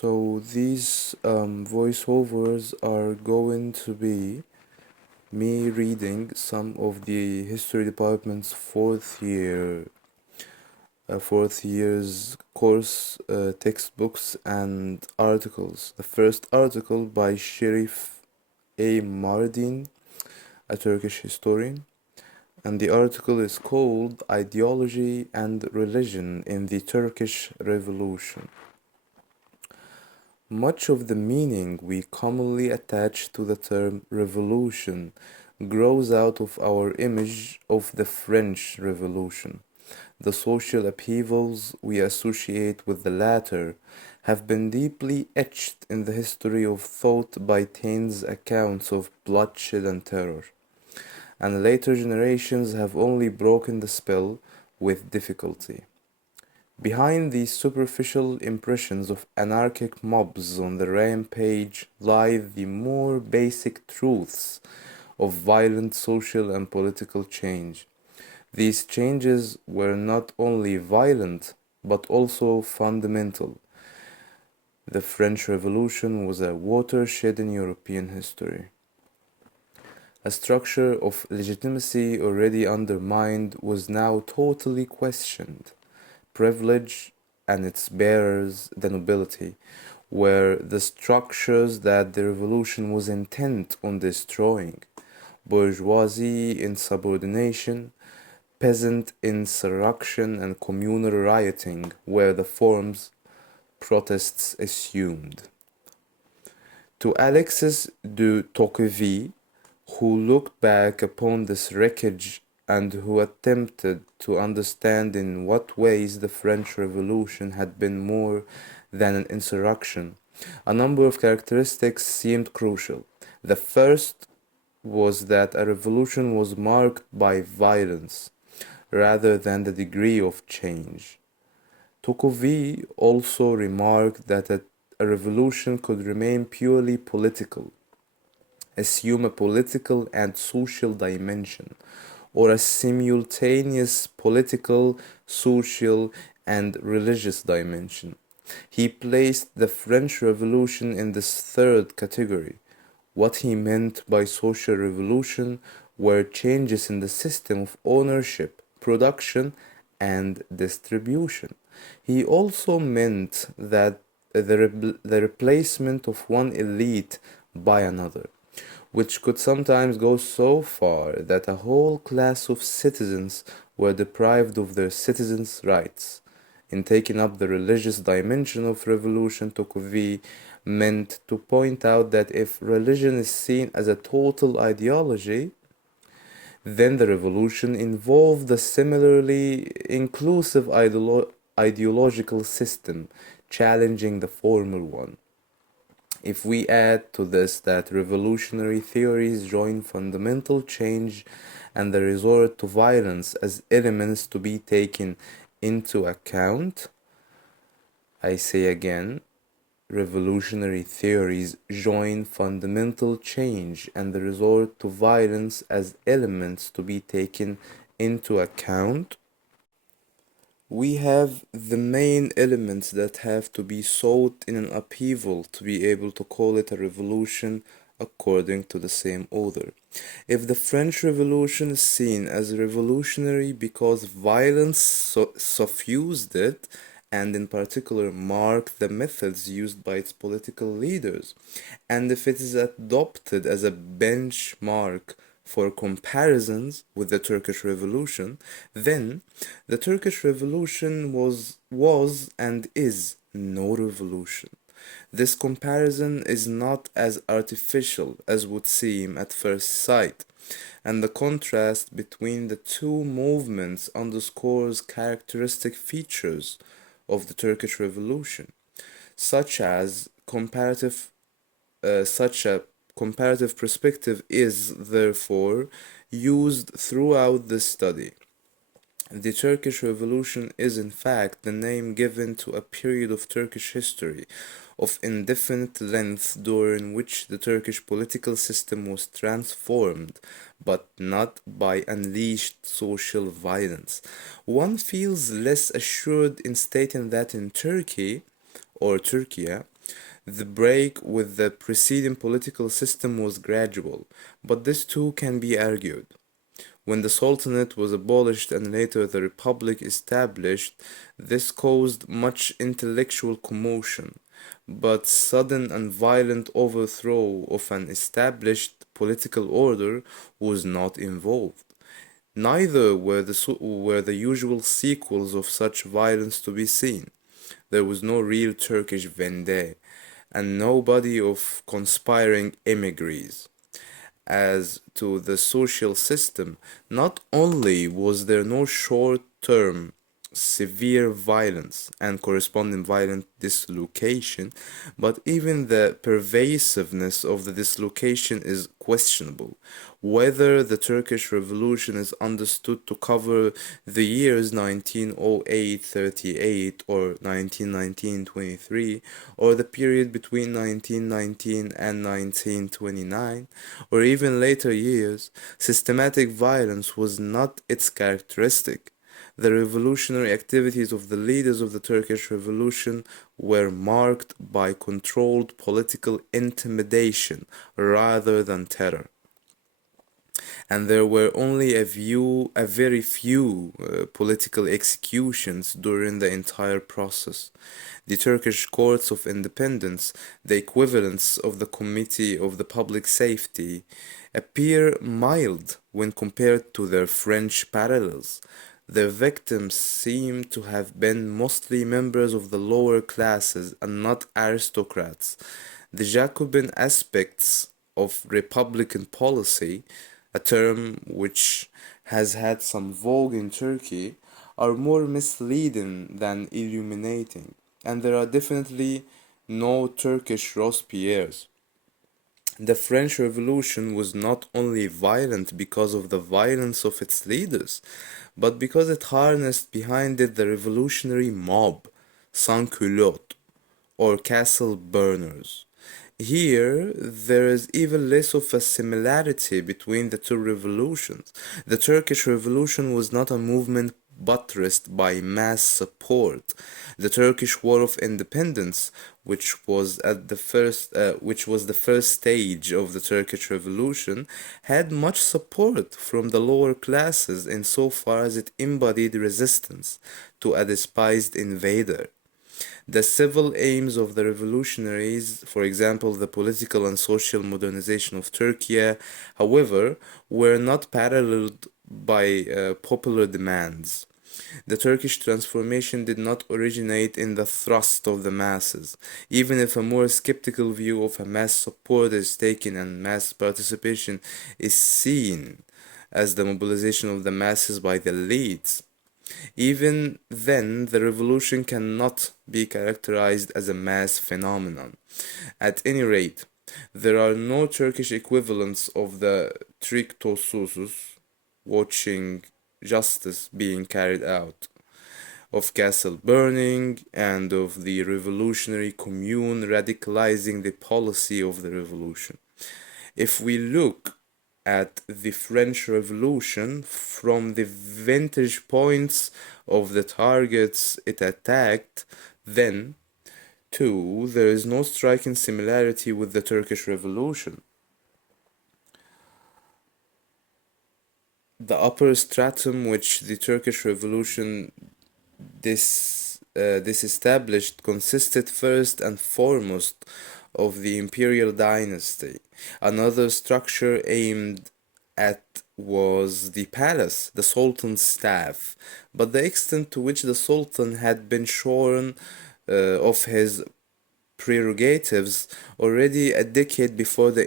So these voiceovers are going to be me reading some of the history department's fourth year's course textbooks and articles. The first article by Sherif A. Mardin, a Turkish historian, and the article is called Ideology and Religion in the Turkish Revolution. Much of the meaning we commonly attach to the term revolution grows out of our image of the French Revolution. The social upheavals we associate with the latter have been deeply etched in the history of thought by Taine's accounts of bloodshed and terror, and later generations have only broken the spell with difficulty. Behind these superficial impressions of anarchic mobs on the rampage lie the more basic truths of violent social and political change. These changes were not only violent but also fundamental. The French Revolution was a watershed in European history. A structure of legitimacy already undermined was now totally questioned. Privilege and its bearers, the nobility, were the structures that the revolution was intent on destroying. Bourgeoisie insubordination, peasant insurrection, and communal rioting were the forms protests assumed. To Alexis de Tocqueville, who looked back upon this wreckage and who attempted to understand in what ways the French Revolution had been more than an insurrection, a number of characteristics seemed crucial. The first was that a revolution was marked by violence rather than the degree of change. Tocqueville also remarked that a revolution could remain purely political, assume a political and social dimension, or a simultaneous political, social, and religious dimension. He placed the French Revolution in this third category. What he meant by social revolution were changes in the system of ownership, production, and distribution. He also meant that the replacement of one elite by another, which could sometimes go so far that a whole class of citizens were deprived of their citizens' rights. In taking up the religious dimension of revolution, Tocqueville meant to point out that if religion is seen as a total ideology, then the revolution involved a similarly inclusive ideological system, challenging the former one. If we add to this that revolutionary theories join fundamental change and the resort to violence as elements to be taken into account, I say again, revolutionary theories join fundamental change and the resort to violence as elements to be taken into account, we have the main elements that have to be sought in an upheaval to be able to call it a revolution according to the same author. If the French Revolution is seen as revolutionary because violence suffused it, and in particular marked the methods used by its political leaders, and if it is adopted as a benchmark for comparisons with the Turkish Revolution, then the Turkish Revolution was and is no revolution. This comparison is not as artificial as would seem at first sight, and the contrast between the two movements underscores characteristic features of the Turkish Revolution, such as such a comparative perspective is therefore used throughout this study. The Turkish Revolution is in fact the name given to a period of Turkish history of indefinite length during which the Turkish political system was transformed, but not by unleashed social violence. One feels less assured in stating that in Turkey, or Turkey, The break with the preceding political system was gradual, but this too can be argued. When the Sultanate was abolished and later the Republic established, this caused much intellectual commotion, but sudden and violent overthrow of an established political order was not involved. Neither were the usual sequels of such violence to be seen. There was no real Turkish vendetta, and no body of conspiring emigres. As to the social system, not only was there no short term severe violence and corresponding violent dislocation, but even the pervasiveness of the dislocation is questionable. Whether the Turkish Revolution is understood to cover the years 1908-38 or 1919-23, or the period between 1919 and 1929, or even later years, systematic violence was not its characteristic. The revolutionary activities of the leaders of the Turkish Revolution were marked by controlled political intimidation rather than terror, and there were only a very few political executions during the entire process. The Turkish courts of independence, the equivalents of the Committee of the Public Safety, appear mild when compared to their French parallels. Their victims seem to have been mostly members of the lower classes and not aristocrats. The Jacobin aspects of Republican policy, a term which has had some vogue in Turkey, are more misleading than illuminating, and there are definitely no Turkish Robespierres. The French Revolution was not only violent because of the violence of its leaders, but because it harnessed behind it the revolutionary mob, sans-culottes, or castle burners. Here, there is even less of a similarity between the two revolutions. The Turkish Revolution was not a movement buttressed by mass support. The Turkish War of Independence, which was the first stage of the Turkish Revolution, had much support from the lower classes insofar as it embodied resistance to a despised invader. The civil aims of the revolutionaries, for example, the political and social modernization of Turkey, however, were not paralleled by popular demands. The Turkish transformation did not originate in the thrust of the masses, even if a more skeptical view of a mass support is taken and mass participation is seen as the mobilization of the masses by the elites. Even then, the revolution cannot be characterized as a mass phenomenon. At any rate, there are no Turkish equivalents of the Triktosusus, watching justice being carried out, of castle burning, and of the revolutionary commune radicalizing the policy of the revolution. If we look at the French Revolution from the vantage points of the targets it attacked, then, too, there is no striking similarity with the Turkish Revolution. The upper stratum which the Turkish Revolution disestablished consisted first and foremost of the imperial dynasty. Another structure aimed at was the palace, the sultan's staff, but the extent to which the sultan had been shorn of his prerogatives already a decade before the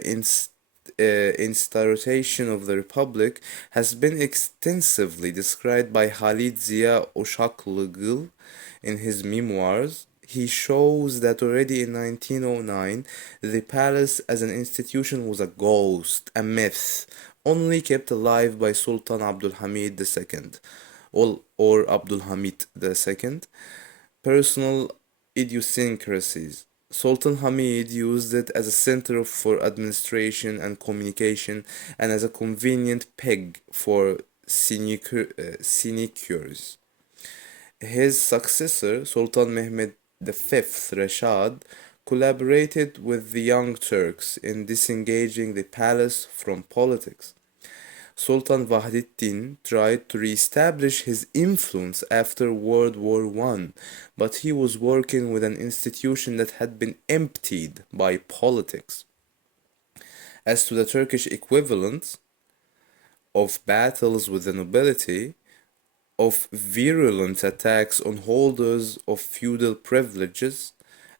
instauration of the Republic has been extensively described by Halid Ziya Uşaklıgil in his memoirs. He shows that already in 1909 the palace as an institution was a ghost, a myth, only kept alive by Sultan Abdulhamid II, or Abdul Hamid II, personal idiosyncrasies. Sultan Hamid used it as a center for administration and communication and as a convenient peg for sinecures. His successor, Sultan Mehmed V Rashad, collaborated with the Young Turks in disengaging the palace from politics. Sultan Wahidin tried to re-establish his influence after World War I, but he was working with an institution that had been emptied by politics. As to the Turkish equivalent of battles with the nobility, of virulent attacks on holders of feudal privileges,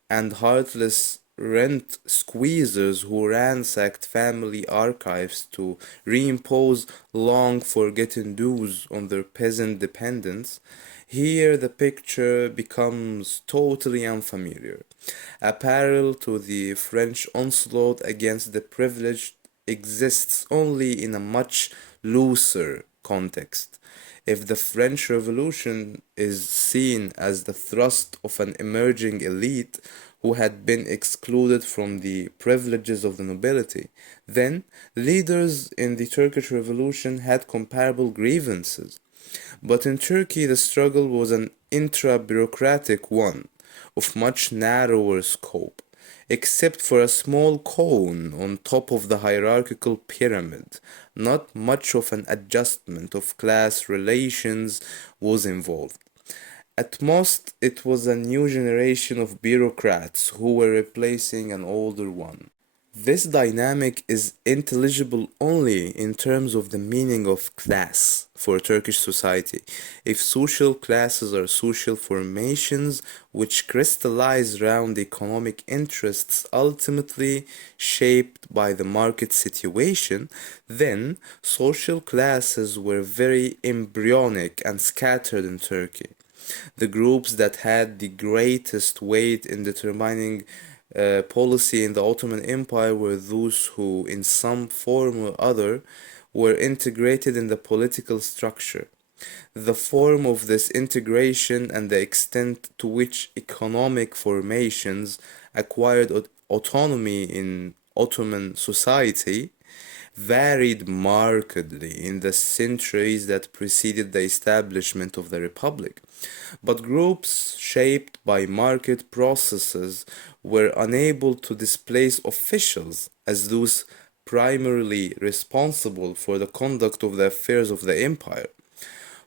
and heartless rent squeezers who ransacked family archives to reimpose long forgotten dues on their peasant dependents, here the picture becomes totally unfamiliar. A parallel to the French onslaught against the privileged exists only in a much looser context. If the French Revolution is seen as the thrust of an emerging elite who had been excluded from the privileges of the nobility, then leaders in the Turkish Revolution had comparable grievances. But in Turkey, the struggle was an intra bureaucratic one of much narrower scope, except for a small cone on top of the hierarchical pyramid. Not much of an adjustment of class relations was involved. At most, it was a new generation of bureaucrats who were replacing an older one. This dynamic is intelligible only in terms of the meaning of class for Turkish society. If social classes are social formations which crystallize around economic interests ultimately shaped by the market situation, then social classes were very embryonic and scattered in Turkey. The groups that had the greatest weight in determining policy in the Ottoman Empire were those who, in some form or other, were integrated in the political structure. The form of this integration and the extent to which economic formations acquired autonomy in Ottoman society varied markedly in the centuries that preceded the establishment of the Republic. But groups shaped by market processes were unable to displace officials as those primarily responsible for the conduct of the affairs of the empire,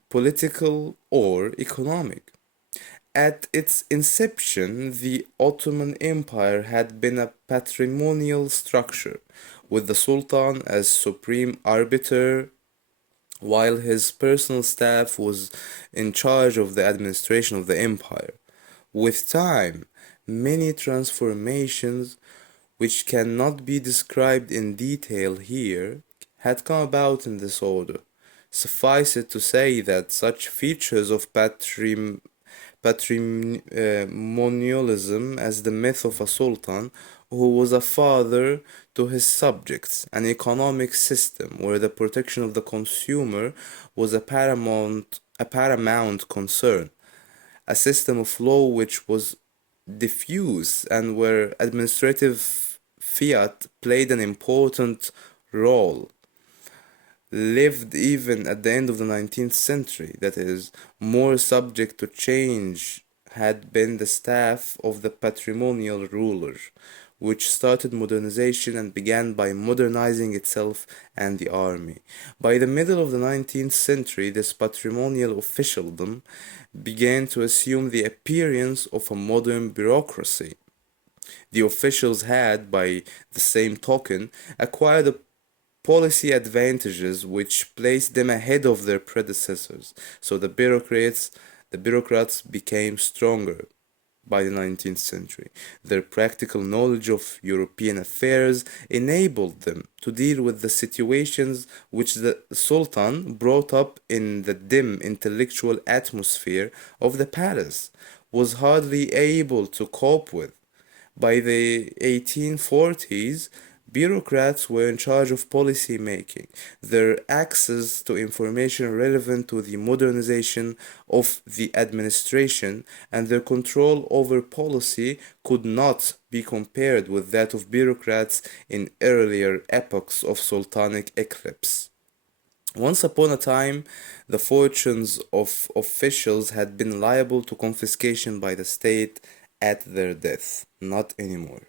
political or economic. At its inception, the Ottoman Empire had been a patrimonial structure, with the Sultan as supreme arbiter, while his personal staff was in charge of the administration of the empire. With time, many transformations, which cannot be described in detail here, had come about in this order. Suffice it to say that such features of patrimonialism as the myth of a sultan who was a father to his subjects, an economic system where the protection of the consumer was a paramount concern, a system of law which was diffuse and where administrative fiat played an important role, lived even at the end of the 19th century, that is, more subject to change had been the staff of the patrimonial ruler, which started modernization and began by modernizing itself and the army. By the middle of the 19th century, this patrimonial officialdom began to assume the appearance of a modern bureaucracy. The officials had, by the same token, acquired policy advantages which placed them ahead of their predecessors. So the bureaucrats became stronger by the 19th century. Their practical knowledge of European affairs enabled them to deal with the situations which the Sultan brought up in the dim intellectual atmosphere of the palace was hardly able to cope with. By the 1840s, bureaucrats were in charge of policy making. Their access to information relevant to the modernization of the administration and their control over policy could not be compared with that of bureaucrats in earlier epochs of sultanic eclipse. Once upon a time, the fortunes of officials had been liable to confiscation by the state at their death, not anymore.